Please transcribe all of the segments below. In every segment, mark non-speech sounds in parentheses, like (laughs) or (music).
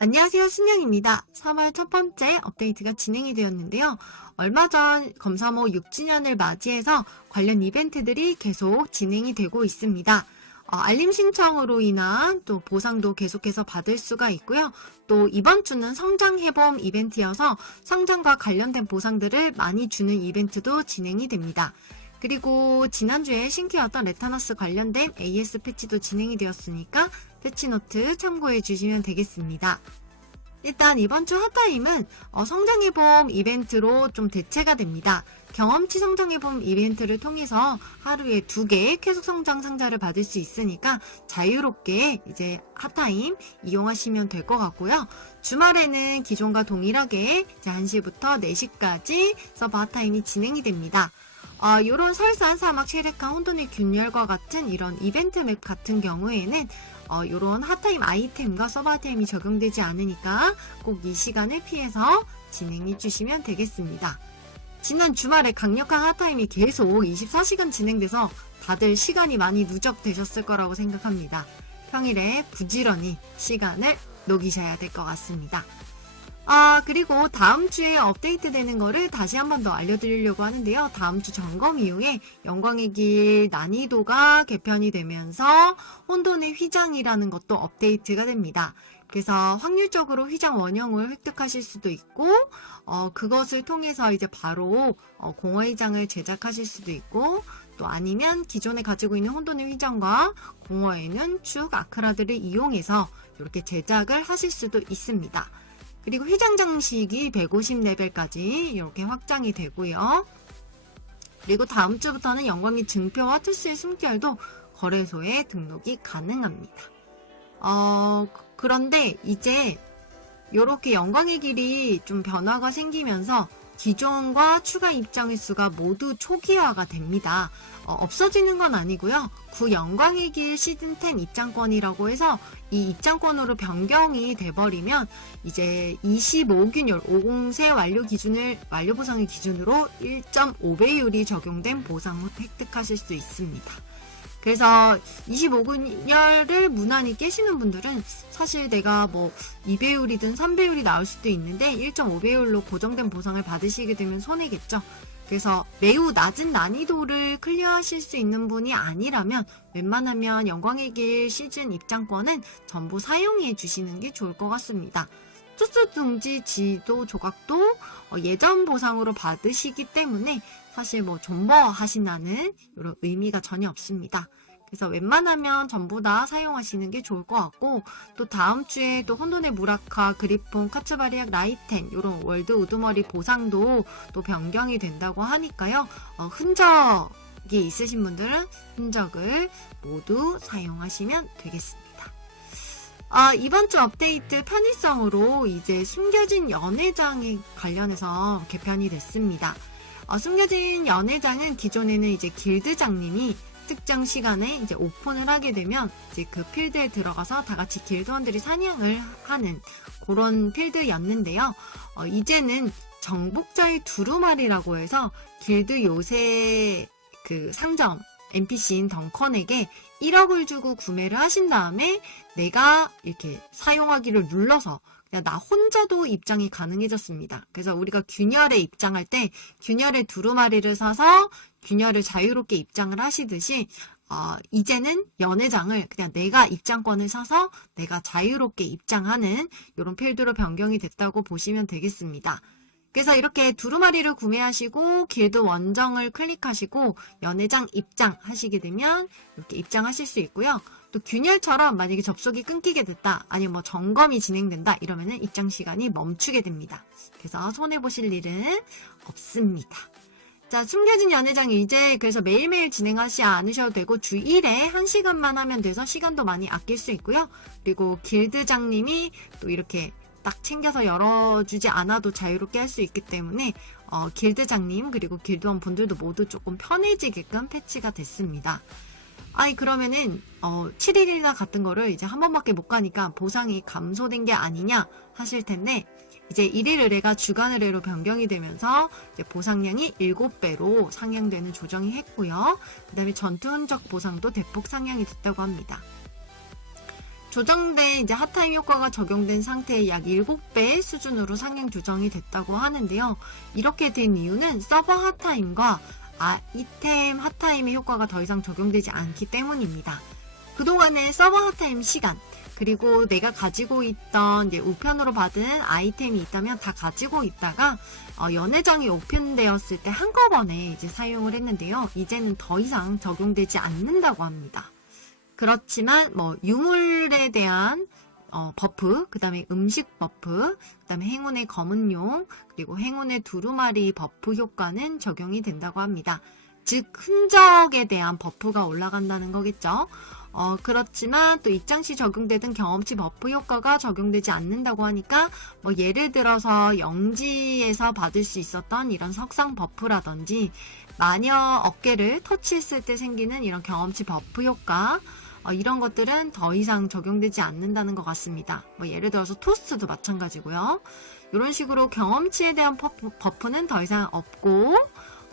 안녕하세요. 순영입니다. 3월 첫 번째 업데이트가 진행이 되었는데요. 얼마 전 검사모 6주년을 맞이해서 관련 이벤트들이 계속 진행이 되고 있습니다. 어, 알림 신청으로 인한 또 보상도 계속해서 받을 수가 있고요. 또 이번 주는 성장 해봄 이벤트여서 성장과 관련된 보상들을 많이 주는 이벤트도 진행이 됩니다. 그리고 지난주에 신규였던 레타너스 관련된 AS 패치도 진행이 되었으니까 패치노트 참고해 주시면 되겠습니다. 일단 이번 주 핫타임은 어, 성장해봄 이벤트로 좀 대체가 됩니다. 경험치 성장해봄 이벤트를 통해서 하루에 두 개의 쾌속 성장 상자를 받을 수 있으니까 자유롭게 이제 핫타임 이용하시면 될 것 같고요. 주말에는 기존과 동일하게 이제 1시부터 4시까지 서버 핫타임이 진행이 됩니다. 어, 요런 설산 사막 체력한 혼돈의 균열과 같은 이런 이벤트 맵 같은 경우에는 어, 요런 핫타임 아이템과 핫타임이 적용되지 않으니까 꼭 이 시간을 피해서 진행해 주시면 되겠습니다. 지난 주말에 강력한 핫타임이 계속 24시간 진행돼서 다들 시간이 많이 누적되셨을 거라고 생각합니다. 평일에 부지런히 시간을 녹이셔야 될 것 같습니다. 아, 그리고 다음 주에 업데이트 되는 거를 다시 한 번 더 알려드리려고 하는데요. 다음 주 점검 이후에 영광의 길 난이도가 개편이 되면서 혼돈의 휘장이라는 것도 업데이트가 됩니다. 그래서 확률적으로 휘장 원형을 획득하실 수도 있고, 어, 그것을 통해서 이제 바로 어, 공허의장을 제작하실 수도 있고, 또 아니면 기존에 가지고 있는 혼돈의 휘장과 공허에는 축 아크라들을 이용해서 이렇게 제작을 하실 수도 있습니다. 그리고 휘장 장식이 150레벨까지 이렇게 확장이 되고요. 그리고 다음 주부터는 영광의 증표와 투스의 숨결도 거래소에 등록이 가능합니다. 어, 그런데 이제 이렇게 영광의 길이 좀 변화가 생기면서 기존과 추가 입장 횟수가 모두 초기화가 됩니다. 어, 없어지는 건 아니고요. 구 영광의 길 시즌10 입장권이라고 해서 이 입장권으로 변경이 돼버리면 이제 25균열 50세 완료 기준을 완료 보상의 기준으로 1.5배율이 적용된 보상을 획득하실 수 있습니다. 그래서 25근열을 무난히 깨시는 분들은 사실 내가 뭐 2배율이든 3배율이 나올 수도 있는데 1.5배율로 고정된 보상을 받으시게 되면 손해겠죠. 그래서 매우 낮은 난이도를 클리어하실 수 있는 분이 아니라면 웬만하면 영광의 길 시즌 입장권은 전부 사용해 주시는 게 좋을 것 같습니다. 투수 둥지 지도 조각도 어, 예전 보상으로 받으시기 때문에 사실 뭐 존버 하신다는 이런 의미가 전혀 없습니다. 그래서 웬만하면 전부 다 사용하시는 게 좋을 것 같고 또 다음 주에 또 혼돈의 무라카 그리폰 카츠바리악 라이텐 이런 월드 우두머리 보상도 또 변경이 된다고 하니까요 어, 흔적이 있으신 분들은 흔적을 모두 사용하시면 되겠습니다. 아, 이번 주 업데이트 편의성으로 이제 숨겨진 연회장에 관련해서 개편이 됐습니다. 어, 숨겨진 연회장은 기존에는 이제 길드장님이 특정 시간에 이제 오픈을 하게 되면 이제 그 필드에 들어가서 다 같이 길드원들이 사냥을 하는 그런 필드였는데요. 어, 이제는 정복자의 두루마리라고 해서 길드 요새 그 상점 NPC인 덩컨에게 1억을 주고 구매를 하신 다음에 내가 이렇게 사용하기를 눌러서 나 혼자도 입장이 가능해졌습니다. 그래서 우리가 균열에 입장할 때 균열의 두루마리를 사서 균열을 자유롭게 입장을 하시듯이 어, 이제는 연회장을 그냥 내가 입장권을 사서 내가 자유롭게 입장하는 이런 필드로 변경이 됐다고 보시면 되겠습니다. 그래서 이렇게 두루마리를 구매하시고 길드 원정을 클릭하시고 연회장 입장하시게 되면 이렇게 입장하실 수 있고요. 또 균열처럼 만약에 접속이 끊기게 됐다 아니면 뭐 점검이 진행된다 이러면은 입장 시간이 멈추게 됩니다. 그래서 손해 보실 일은 없습니다. 자, 숨겨진 연회장이 이제 그래서 매일매일 진행하지 않으셔도 되고 주 1회 1시간만 하면 돼서 시간도 많이 아낄 수 있고요. 그리고 길드장님이 또 이렇게 딱 챙겨서 열어주지 않아도 자유롭게 할 수 있기 때문에 어, 길드장님 그리고 길드원 분들도 모두 조금 편해지게끔 패치가 됐습니다. 아니 그러면은 어 7일이나 같은 거를 이제 한 번밖에 못 가니까 보상이 감소된 게 아니냐 하실 텐데 이제 1일 의뢰가 주간 의뢰로 변경이 되면서 보상량이 7배로 상향되는 조정이 했고요. 그 다음에 전투 흔적 보상도 대폭 상향이 됐다고 합니다. 조정된 이제 핫타임 효과가 적용된 상태의 약 7배 수준으로 상향 조정이 됐다고 하는데요. 이렇게 된 이유는 서버 핫타임과 아이템 핫타임의 효과가 더 이상 적용되지 않기 때문입니다. 그동안의 서버 핫타임 시간, 그리고 내가 가지고 있던 이제 우편으로 받은 아이템이 있다면 다 가지고 있다가 어, 연회장이 오픈되었을 때 한꺼번에 이제 사용을 했는데요. 이제는 더 이상 적용되지 않는다고 합니다. 그렇지만 뭐 유물에 대한 어, 버프, 그 다음에 음식 버프, 그 다음에 행운의 검은 용, 그리고 행운의 두루마리 버프 효과는 적용이 된다고 합니다. 즉, 흔적에 대한 버프가 올라간다는 거겠죠. 어, 그렇지만 또 입장 시 적용되던 경험치 버프 효과가 적용되지 않는다고 하니까 뭐 예를 들어서 영지에서 받을 수 있었던 이런 석상 버프라든지 마녀 어깨를 터치했을 때 생기는 이런 경험치 버프 효과 어, 이런 것들은 더 이상 적용되지 않는다는 것 같습니다. 뭐 예를 들어서 토스트도 마찬가지고요. 이런 식으로 경험치에 대한 버프, 버프는 더 이상 없고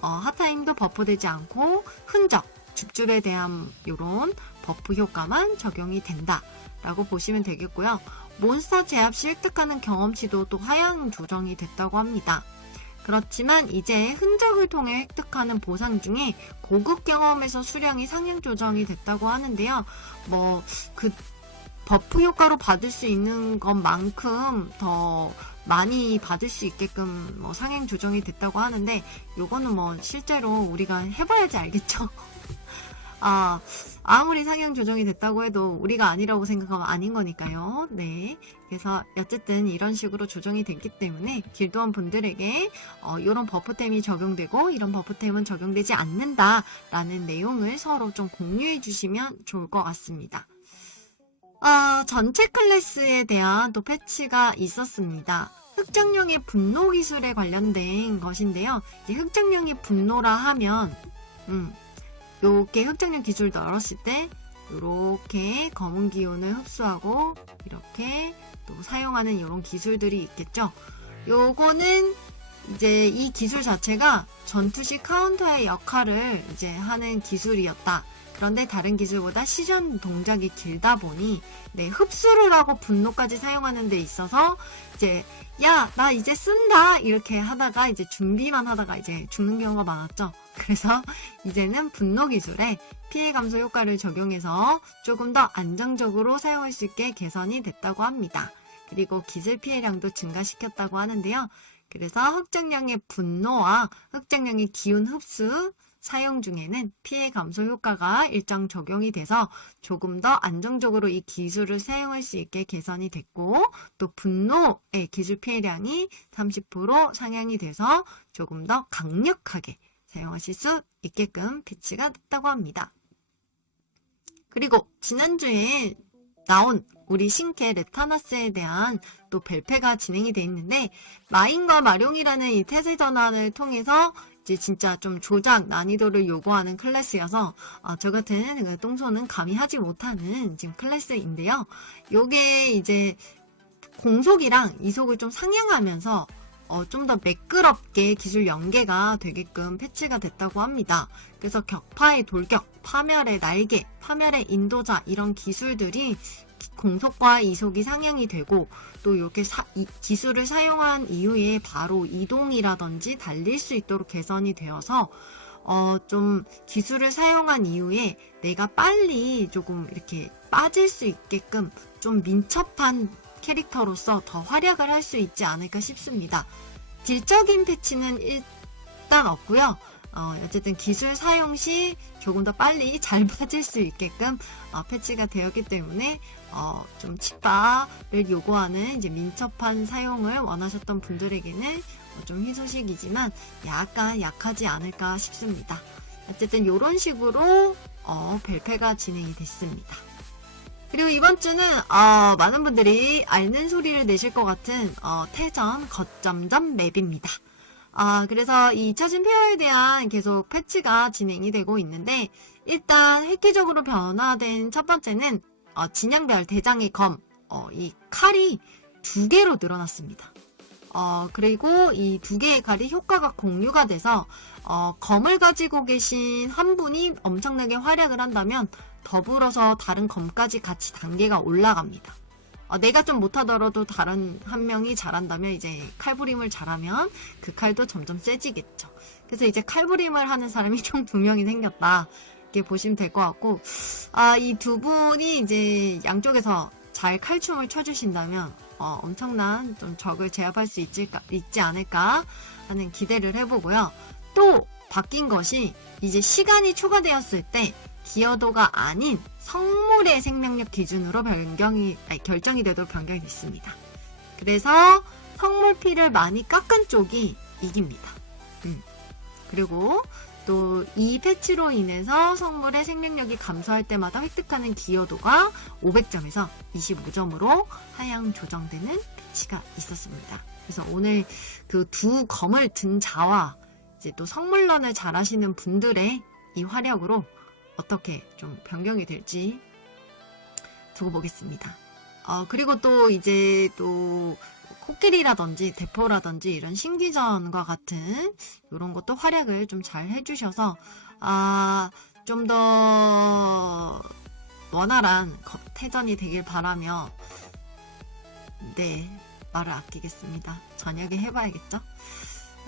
어, 핫타임도 버프되지 않고 흔적, 줍줍에 대한 이런 버프 효과만 적용이 된다 라고 보시면 되겠고요. 몬스터 제압 시 획득하는 경험치도 또 하향 조정이 됐다고 합니다. 그렇지만 이제 흔적을 통해 획득하는 보상 중에 고급 경험에서 수량이 상향 조정이 됐다고 하는데요. 뭐 그 버프 효과로 받을 수 있는 것만큼 더 많이 받을 수 있게끔 뭐 상향 조정이 됐다고 하는데 요거는 뭐 실제로 우리가 해봐야지 알겠죠. (laughs) 아, 아무리 상향 조정이 됐다고 해도 우리가 아니라고 생각하면 아닌 거니까요. 네. 그래서 어쨌든 이런 식으로 조정이 됐기 때문에 길드원 분들에게 어, 이런 버프템이 적용되고 이런 버프템은 적용되지 않는다라는 내용을 서로 좀 공유해 주시면 좋을 것 같습니다. 어, 전체 클래스에 대한 또 패치가 있었습니다. 흑정령의 분노 기술에 관련된 것인데요. 이제 흑정령의 분노라 하면, 음, 요렇게 흑정령 기술 넣었을 때, 요렇게 검은 기운을 흡수하고, 이렇게 또 사용하는 이런 기술들이 있겠죠. 요거는 이제 이 기술 자체가 전투시 카운터의 역할을 이제 하는 기술이었다. 그런데 다른 기술보다 시전 동작이 길다 보니 네, 흡수를 하고 분노까지 사용하는 데 있어서 이제 야, 나 이제 쓴다 이렇게 하다가 이제 준비만 하다가 이제 죽는 경우가 많았죠. 그래서 (laughs) 이제는 분노 기술에 피해 감소 효과를 적용해서 조금 더 안정적으로 사용할 수 있게 개선이 됐다고 합니다. 그리고 기술 피해량도 증가시켰다고 하는데요. 그래서 흑정량의 분노와 흑정량의 기운 흡수 사용 중에는 피해 감소 효과가 일정 적용이 돼서 조금 더 안정적으로 이 기술을 사용할 수 있게 개선이 됐고 또 분노의 기술 피해량이 30% 상향이 돼서 조금 더 강력하게 사용하실 수 있게끔 패치가 됐다고 합니다. 그리고 지난주에 나온 우리 신캐 레타나스에 대한 또 벨페가 진행이 돼 있는데 마인과 마룡이라는 이 태세 전환을 통해서 이제 진짜 좀 조작 난이도를 요구하는 클래스여서 어, 저 같은 그 똥손은 감히 하지 못하는 지금 클래스인데요. 요게 이제 공속이랑 이속을 좀 상향하면서 어, 좀 더 매끄럽게 기술 연계가 되게끔 패치가 됐다고 합니다. 그래서 격파의 돌격, 파멸의 날개, 파멸의 인도자 이런 기술들이 공속과 이속이 상향이 되고 또 이렇게 사, 이, 기술을 사용한 이후에 바로 이동이라든지 달릴 수 있도록 개선이 되어서 어, 좀 기술을 사용한 이후에 내가 빨리 조금 이렇게 빠질 수 있게끔 좀 민첩한 캐릭터로서 더 활약을 할 수 있지 않을까 싶습니다. 딜적인 패치는 일단 없고요. 어, 어쨌든 기술 사용 시 조금 더 빨리 (laughs) 잘 빠질 수 있게끔 어, 패치가 되었기 때문에 어, 좀 치파를 요구하는 이제 민첩한 사용을 원하셨던 분들에게는 어, 좀 희소식이지만 약간 약하지 않을까 싶습니다. 어쨌든 이런 식으로 어, 벨페가 진행이 됐습니다. 그리고 이번 주는 어, 많은 분들이 앓는 소리를 내실 것 같은 어, 태전 거점점 맵입니다. 아, 그래서 이 잊혀진 페어에 대한 계속 패치가 진행이 되고 있는데, 일단 획기적으로 변화된 첫 번째는, 어, 진양별 대장의 검, 어, 이 칼이 두 개로 늘어났습니다. 어, 그리고 이 두 개의 칼이 효과가 공유가 돼서, 어, 검을 가지고 계신 한 분이 엄청나게 활약을 한다면, 더불어서 다른 검까지 같이 단계가 올라갑니다. 어, 내가 좀 못하더라도 다른 한 명이 잘한다면 이제 칼부림을 잘하면 그 칼도 점점 세지겠죠. 그래서 이제 칼부림을 하는 사람이 (laughs) 총 두 명이 생겼다. 이렇게 보시면 될 것 같고, 아, 이 두 분이 이제 양쪽에서 잘 칼춤을 춰주신다면, 어, 엄청난 좀 적을 제압할 수 있을까, 있지 않을까 하는 기대를 해보고요. 또 바뀐 것이 이제 시간이 초과되었을 때 기여도가 아닌 성물의 생명력 기준으로 변경이 아니, 결정이 되도록 변경이 됐습니다. 그래서 성물 피를 많이 깎은 쪽이 이깁니다. 음. 그리고 또 이 패치로 인해서 성물의 생명력이 감소할 때마다 획득하는 기여도가 500점에서 25점으로 하향 조정되는 패치가 있었습니다. 그래서 오늘 그 두 검을 든 자와 이제 또 성물런을 잘하시는 분들의 이 화력으로 어떻게 좀 변경이 될지 두고 보겠습니다. 어, 그리고 또 이제 또 코끼리라든지 대포라든지 이런 신기전과 같은 이런 것도 활약을 좀 잘 해주셔서 아, 좀 더 원활한 거- 태전이 되길 바라며 네, 말을 아끼겠습니다. 저녁에 해봐야겠죠?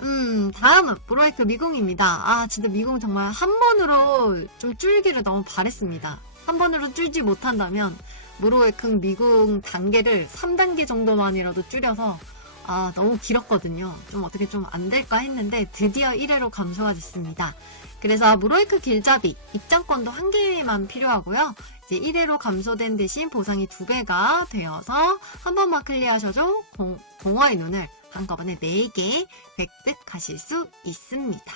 음, 다음은 브로이크 미궁입니다. 아, 진짜 미궁 정말 한 번으로 좀 줄기를 너무 바랬습니다. 한 번으로 줄지 못한다면 무로에크 미궁 단계를 3단계 정도만이라도 줄여서 아, 너무 길었거든요. 좀 어떻게 좀 안 될까 했는데 드디어 1회로 감소가 됐습니다. 그래서 무로이크 길잡이 입장권도 한 개만 필요하고요. 이제 1회로 감소된 대신 보상이 2배가 되어서 한 번만 클리어하셔도 봉, 봉어의 눈을 한꺼번에 4개 획득하실 수 있습니다.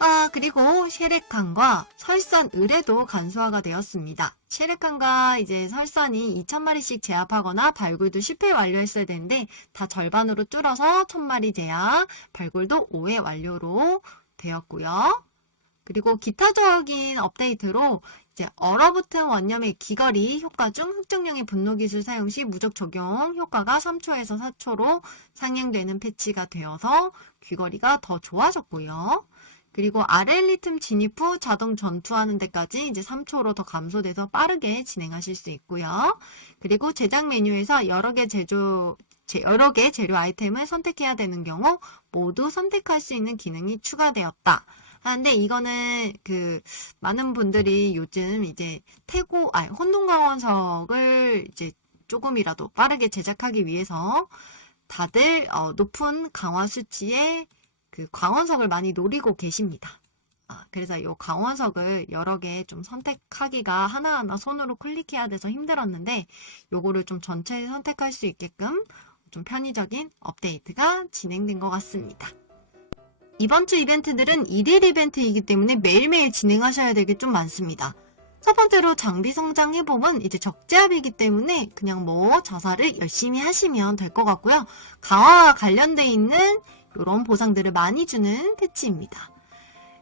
아, 그리고 쉐레칸과 설산 을에도 간소화가 되었습니다. 쉐레칸과 이제 설산이 2,000마리씩 제압하거나 발굴도 10회 완료했어야 되는데 다 절반으로 줄어서 1,000마리 제압, 발굴도 5회 완료로 되었고요. 그리고 기타적인 업데이트로 이제 얼어붙은 원념의 귀걸이 효과 중 흑정령의 분노 기술 사용 시 무적 적용 효과가 3초에서 4초로 상향되는 패치가 되어서 귀걸이가 더 좋아졌고요. 그리고 아렐리 틈 진입 후 자동 전투하는 데까지 이제 3초로 더 감소돼서 빠르게 진행하실 수 있고요. 그리고 제작 메뉴에서 여러 개 제조 제- 여러 개 재료 아이템을 선택해야 되는 경우 모두 선택할 수 있는 기능이 추가되었다. 하는데 이거는 그 많은 분들이 요즘 이제 태고 아 혼동강원석을 이제 조금이라도 빠르게 제작하기 위해서 다들 어, 높은 강화 수치의 그 광원석을 많이 노리고 계십니다. 아, 그래서 이 광원석을 여러 개 좀 선택하기가 하나하나 손으로 클릭해야 돼서 힘들었는데 요거를 좀 전체 선택할 수 있게끔 좀 편의적인 업데이트가 진행된 것 같습니다. 이번 주 이벤트들은 1일 이벤트이기 때문에 매일매일 진행하셔야 될 게 좀 많습니다. 첫 번째로 장비 성장 회복은 이제 적재합이기 때문에 그냥 뭐 자살을 열심히 하시면 될 것 같고요. 강화와 관련돼 있는 이런 보상들을 많이 주는 패치입니다.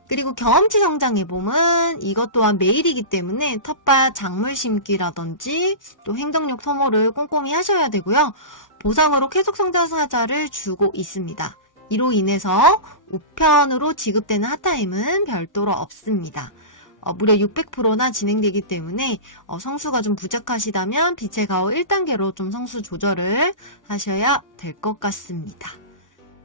그리고 경험치 성장 해봄은 이것 또한 매일이기 때문에 텃밭 작물 심기라든지 또 행동력 소모를 꼼꼼히 하셔야 되고요. 보상으로 계속 성장 사자를 주고 있습니다. 이로 인해서 우편으로 지급되는 핫타임은 별도로 없습니다. 어, 무려 600%나 진행되기 때문에 어, 성수가 좀 부족하시다면 빛의 가오 1단계로 좀 성수 조절을 하셔야 될 것 같습니다.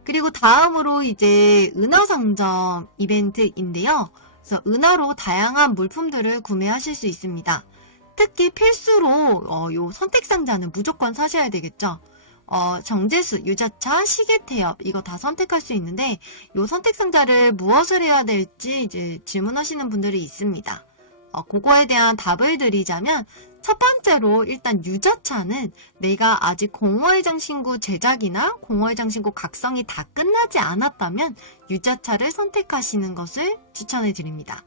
그리고 다음으로 이제 은하 상점 이벤트인데요. 그래서 은하로 다양한 물품들을 구매하실 수 있습니다. 특히 필수로 어, 요 선택 상자는 무조건 사셔야 되겠죠. 어, 정제수, 유자차, 시계 태엽 이거 다 선택할 수 있는데 요 선택 상자를 무엇을 해야 될지 이제 질문하시는 분들이 있습니다. 어, 그거에 대한 답을 드리자면 첫 번째로 일단 유자차는 내가 아직 공허의장 신구 제작이나 공허의장 신구 각성이 다 끝나지 않았다면 유자차를 선택하시는 것을 추천해 드립니다.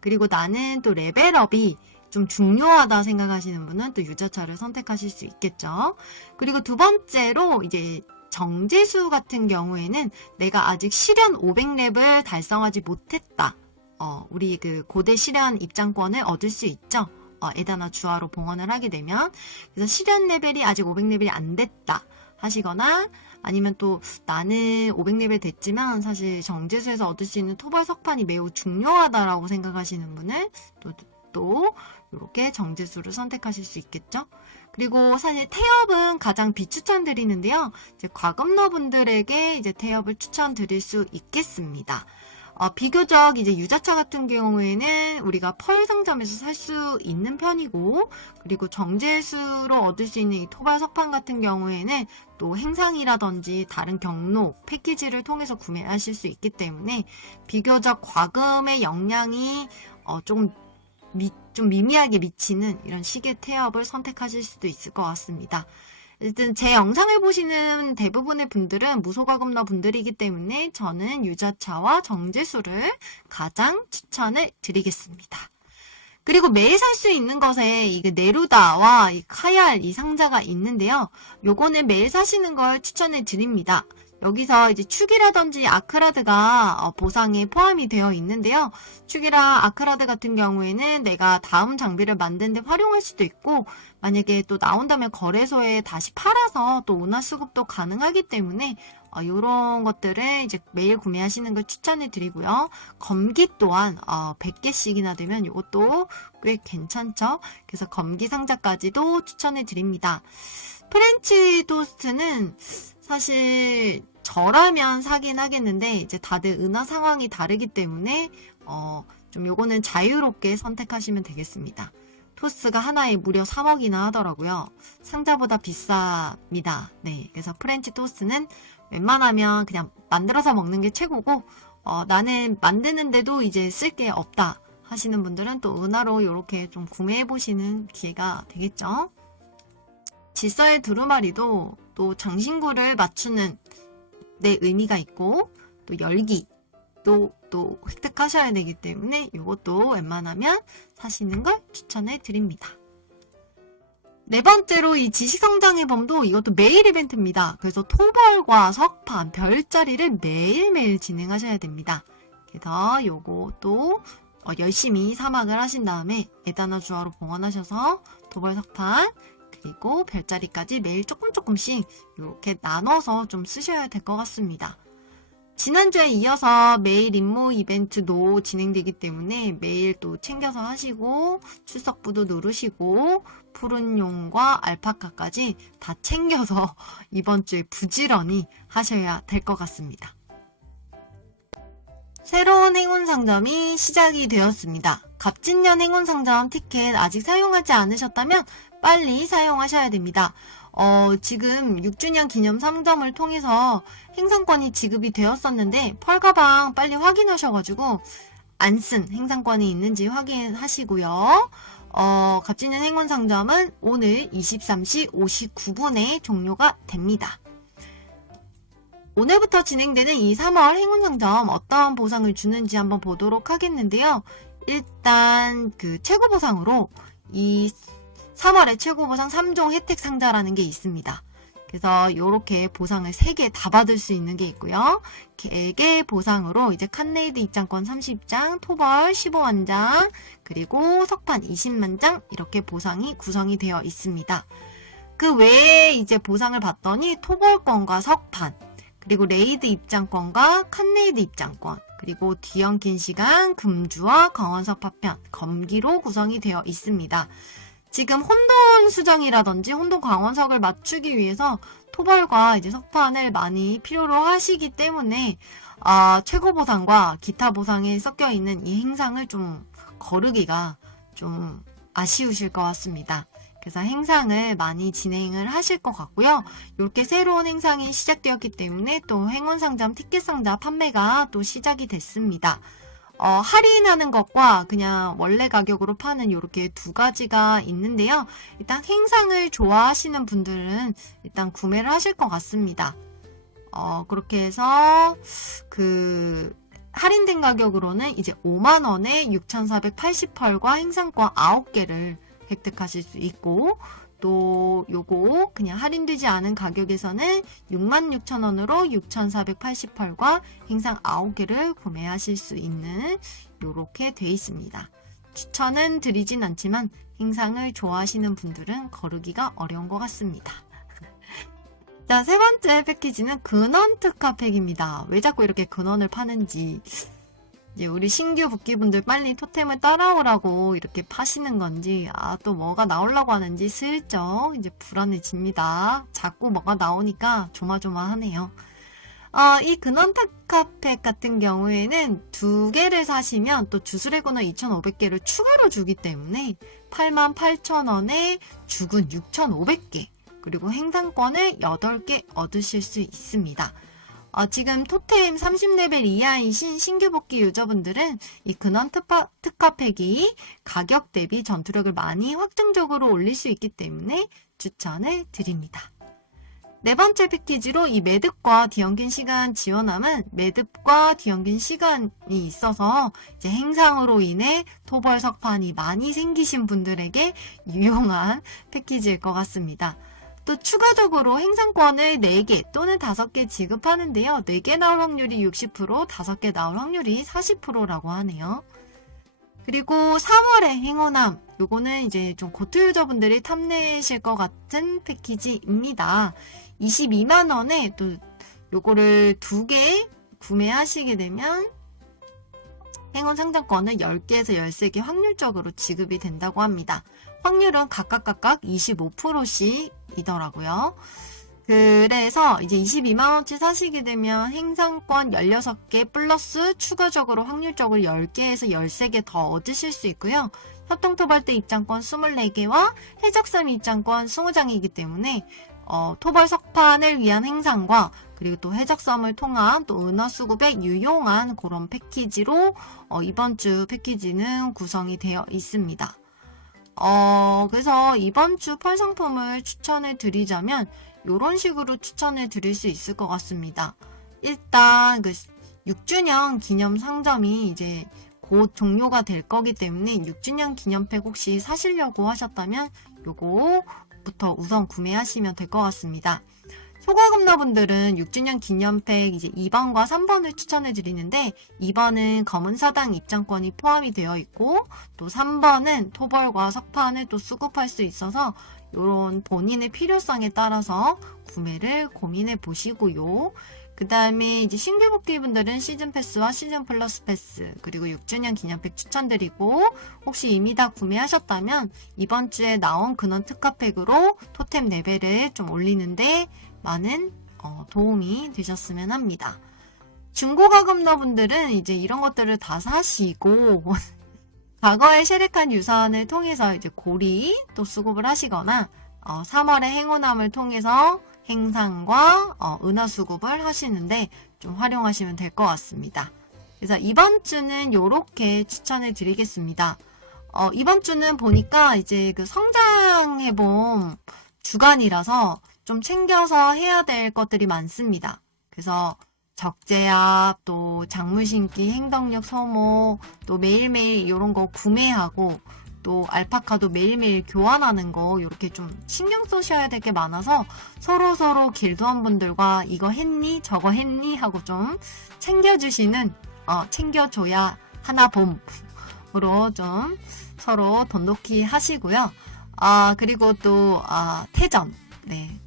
그리고 나는 또 레벨업이 좀 중요하다 생각하시는 분은 또 유자차를 선택하실 수 있겠죠. 그리고 두 번째로 이제 정제수 같은 경우에는 내가 아직 시련 500렙을 달성하지 못했다. 어, 우리 그 고대 시련 입장권을 얻을 수 있죠. 어, 에다나 주화로 봉헌을 하게 되면 그래서 시련 레벨이 아직 500레벨이 안 됐다 하시거나 아니면 또 나는 500레벨 됐지만 사실 정제수에서 얻을 수 있는 토벌 석판이 매우 중요하다라고 생각하시는 분을 또또 이렇게 정제수를 선택하실 수 있겠죠. 그리고 사실 태엽은 가장 비추천드리는데요. 이제 과금러분들에게 이제 태엽을 추천드릴 수 있겠습니다. 어, 비교적 이제 유자차 같은 경우에는 우리가 펄 상점에서 살 수 있는 편이고, 그리고 정제수로 얻을 수 있는 이 토발 석판 같은 경우에는 또 행상이라든지 다른 경로, 패키지를 통해서 구매하실 수 있기 때문에 비교적 과금의 영향이 어, 좀, 미, 좀 미미하게 미치는 이런 시계 태엽을 선택하실 수도 있을 것 같습니다. 어쨌든 제 영상을 보시는 대부분의 분들은 무소과금러 분들이기 때문에 저는 유자차와 정제수를 가장 추천을 드리겠습니다. 그리고 매일 살 수 있는 것에 이게 네루다와 이 카얄 이 상자가 있는데요. 요거는 매일 사시는 걸 추천해 드립니다. 여기서 이제 축이라든지 아크라드가 어, 보상에 포함이 되어 있는데요. 축이라 아크라드 같은 경우에는 내가 다음 장비를 만드는데 활용할 수도 있고 만약에 또 나온다면 거래소에 다시 팔아서 또 운하 수급도 가능하기 때문에 어, 이런 것들을 이제 매일 구매하시는 걸 추천해 드리고요. 검기 또한 어, 100개씩이나 되면 이것도 꽤 괜찮죠. 그래서 검기 상자까지도 추천해 드립니다. 프렌치 토스트는 사실 저라면 사긴 하겠는데 이제 다들 은하 상황이 다르기 때문에 어, 좀 요거는 자유롭게 선택하시면 되겠습니다. 토스가 하나에 무려 3억이나 하더라고요. 상자보다 비쌉니다. 네. 그래서 프렌치 토스트는 웬만하면 그냥 만들어서 먹는 게 최고고, 어, 나는 만드는데도 이제 쓸 게 없다 하시는 분들은 또 은하로 이렇게 좀 구매해 보시는 기회가 되겠죠. 질서의 두루마리도 또 장신구를 맞추는 내 의미가 있고, 또 열기, 또, 또 획득하셔야 되기 때문에 이것도 웬만하면 사시는 걸 추천해 드립니다. 네 번째로 이 지식성장의 범도 이것도 매일 이벤트입니다. 그래서 토벌과 석판, 별자리를 매일매일 진행하셔야 됩니다. 그래서 요것도 어, 열심히 사막을 하신 다음에 에다나 주화로 봉헌하셔서 도벌 석판 그리고 별자리까지 매일 조금 조금씩 이렇게 나눠서 좀 쓰셔야 될 것 같습니다. 지난주에 이어서 매일 임무 이벤트도 진행되기 때문에 매일 또 챙겨서 하시고 출석부도 누르시고 푸른 용과 알파카까지 다 챙겨서 (laughs) 이번 주에 부지런히 하셔야 될 것 같습니다. 새로운 행운 상점이 시작이 되었습니다. 갑진년 행운 상점 티켓 아직 사용하지 않으셨다면 빨리 사용하셔야 됩니다. 어, 지금 6주년 기념 상점을 통해서 행상권이 지급이 되었었는데 펄가방 빨리 확인하셔가지고 안 쓴 행상권이 있는지 확인하시고요. 어, 값지는 행운 상점은 오늘 23시 59분에 종료가 됩니다. 오늘부터 진행되는 이 3월 행운 상점 어떠한 보상을 주는지 한번 보도록 하겠는데요. 일단 그 최고 보상으로 이 3월에 최고 보상 3종 혜택 상자라는 게 있습니다. 그래서 이렇게 보상을 3개 다 받을 수 있는 게 있고요. 개개 보상으로 이제 칸네이드 입장권 30장, 토벌 15만 장, 그리고 석판 20만 장 이렇게 보상이 구성이 되어 있습니다. 그 외에 이제 보상을 받더니 토벌권과 석판, 그리고 레이드 입장권과 칸네이드 입장권, 그리고 뒤엉 긴 시간, 금주와 강원석 파편, 검기로 구성이 되어 있습니다. 지금 혼돈 수정이라든지 혼돈 강원석을 맞추기 위해서 토벌과 이제 석판을 많이 필요로 하시기 때문에 아, 최고 보상과 기타 보상에 섞여 있는 이 행상을 좀 거르기가 좀 아쉬우실 것 같습니다. 그래서 행상을 많이 진행을 하실 것 같고요. 이렇게 새로운 행상이 시작되었기 때문에 또 행운 상점 티켓 상자 판매가 또 시작이 됐습니다. 어, 할인하는 것과 그냥 원래 가격으로 파는 이렇게 두 가지가 있는데요. 일단 행상을 좋아하시는 분들은 일단 구매를 하실 것 같습니다. 어, 그렇게 해서 그 할인된 가격으로는 이제 5만원에 6,480펄과 행상권 9개를 획득하실 수 있고 또 요거 그냥 할인되지 않은 가격에서는 66,000원으로 6,488과 행상 9개를 구매하실 수 있는 요렇게 돼 있습니다. 추천은 드리진 않지만 행상을 좋아하시는 분들은 거르기가 어려운 것 같습니다. (laughs) 자, 세 번째 패키지는 근원 특화 팩입니다. 왜 자꾸 이렇게 근원을 파는지 이제 우리 신규 복귀분들 빨리 토템을 따라오라고 이렇게 파시는 건지, 아, 또 뭐가 나오려고 하는지 슬쩍 이제 불안해집니다. 자꾸 뭐가 나오니까 조마조마하네요. 어, 이 근원타카팩 같은 경우에는 두 개를 사시면 또 주술의군원 2,500개를 추가로 주기 때문에 88,000원에 죽은 6,500개, 그리고 행상권을 8개 얻으실 수 있습니다. 어, 지금 토템 30레벨 이하이신 신규 복귀 유저분들은 이 근원 특파, 특화팩이 가격 대비 전투력을 많이 확정적으로 올릴 수 있기 때문에 추천을 드립니다. 네 번째 패키지로 이 매듭과 뒤엉긴 시간 지원함은 매듭과 뒤엉긴 시간이 있어서 이제 행상으로 인해 토벌 석판이 많이 생기신 분들에게 유용한 패키지일 것 같습니다. 또 추가적으로 행상권을 4개 또는 5개 지급하는데요. 4개 나올 확률이 60%, 5개 나올 확률이 40%라고 하네요. 그리고 3월의 행운함, 요거는 이제 좀 고투 유저분들이 탐내실 것 같은 패키지입니다. 22만 원에 또 요거를 두 개 구매하시게 되면 행운 상장권은 10개에서 13개 확률적으로 지급이 된다고 합니다. 확률은 각각 각각 25%씩 이더라고요. 그래서 이제 22만원치 사시게 되면 행상권 16개 플러스 추가적으로 확률적으로 10개에서 13개 더 얻으실 수 있고요. 협동토벌대 입장권 24개와 해적섬 입장권 20장이기 때문에 어, 토벌 석판을 위한 행상과 그리고 또 해적섬을 통한 또 은하수급에 유용한 그런 패키지로 어, 이번 주 패키지는 구성이 되어 있습니다. 어, 그래서 이번 주 펄 상품을 추천해 드리자면 이런 식으로 추천해 드릴 수 있을 것 같습니다. 일단 그 6주년 기념 상점이 이제 곧 종료가 될 거기 때문에 6주년 기념팩 혹시 사시려고 하셨다면 요거부터 우선 구매하시면 될 것 같습니다. 소과금러분들은 6주년 기념팩 이제 2번과 3번을 추천해 드리는데 2번은 검은 사당 입장권이 포함이 되어 있고 또 3번은 토벌과 석판을 또 수급할 수 있어서 이런 본인의 필요성에 따라서 구매를 고민해 보시고요. 그 다음에 이제 신규 복귀분들은 시즌 패스와 시즌 플러스 패스 그리고 6주년 기념팩 추천드리고 혹시 이미 다 구매하셨다면 이번 주에 나온 근원 특화팩으로 토템 레벨을 좀 올리는데 많은 어, 도움이 되셨으면 합니다. 중고가금러분들은 이제 이런 것들을 다 사시고 (laughs) 과거의 쉐렉한 유산을 통해서 이제 고리 또 수급을 하시거나 어, 3월의 행운함을 통해서 행상과 어, 은하 수급을 하시는데 좀 활용하시면 될 것 같습니다. 그래서 이번 주는 이렇게 추천해 드리겠습니다. 어, 이번 주는 보니까 이제 그 성장해봄 주간이라서 좀 챙겨서 해야 될 것들이 많습니다. 그래서 적재압, 또 심기, 행동력 소모, 또 매일매일 이런 거 구매하고 또 알파카도 매일매일 교환하는 거 이렇게 좀 신경 쓰셔야 될 게 많아서 서로 서로 길드원 분들과 이거 했니 저거 했니 하고 좀 챙겨주시는 어, 챙겨줘야 하나 봄으로 좀 서로 돈독히 하시고요. 아 그리고 또 아, 태전 네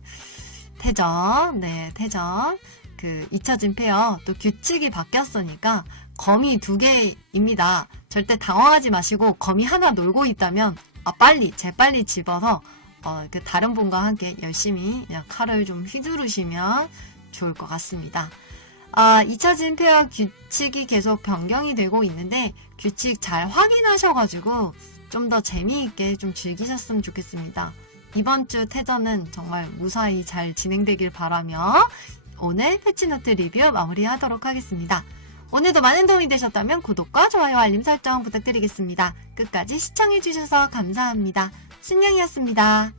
태전 네 태전 그 2차 진 페어 또 규칙이 바뀌었으니까 거미 두 개입니다. 절대 당황하지 마시고 거미 하나 놀고 있다면 아 빨리 재빨리 집어서 어, 그 다른 분과 함께 열심히 칼을 좀 휘두르시면 좋을 것 같습니다. 아, 2차 진페어 규칙이 계속 변경이 되고 있는데 규칙 잘 확인하셔가지고 좀 더 재미있게 좀 즐기셨으면 좋겠습니다. 이번 주 태전은 정말 무사히 잘 진행되길 바라며 오늘 패치노트 리뷰 마무리하도록 하겠습니다. 오늘도 많은 도움이 되셨다면 구독과 좋아요 알림 설정 부탁드리겠습니다. 끝까지 시청해주셔서 감사합니다. 순영이었습니다.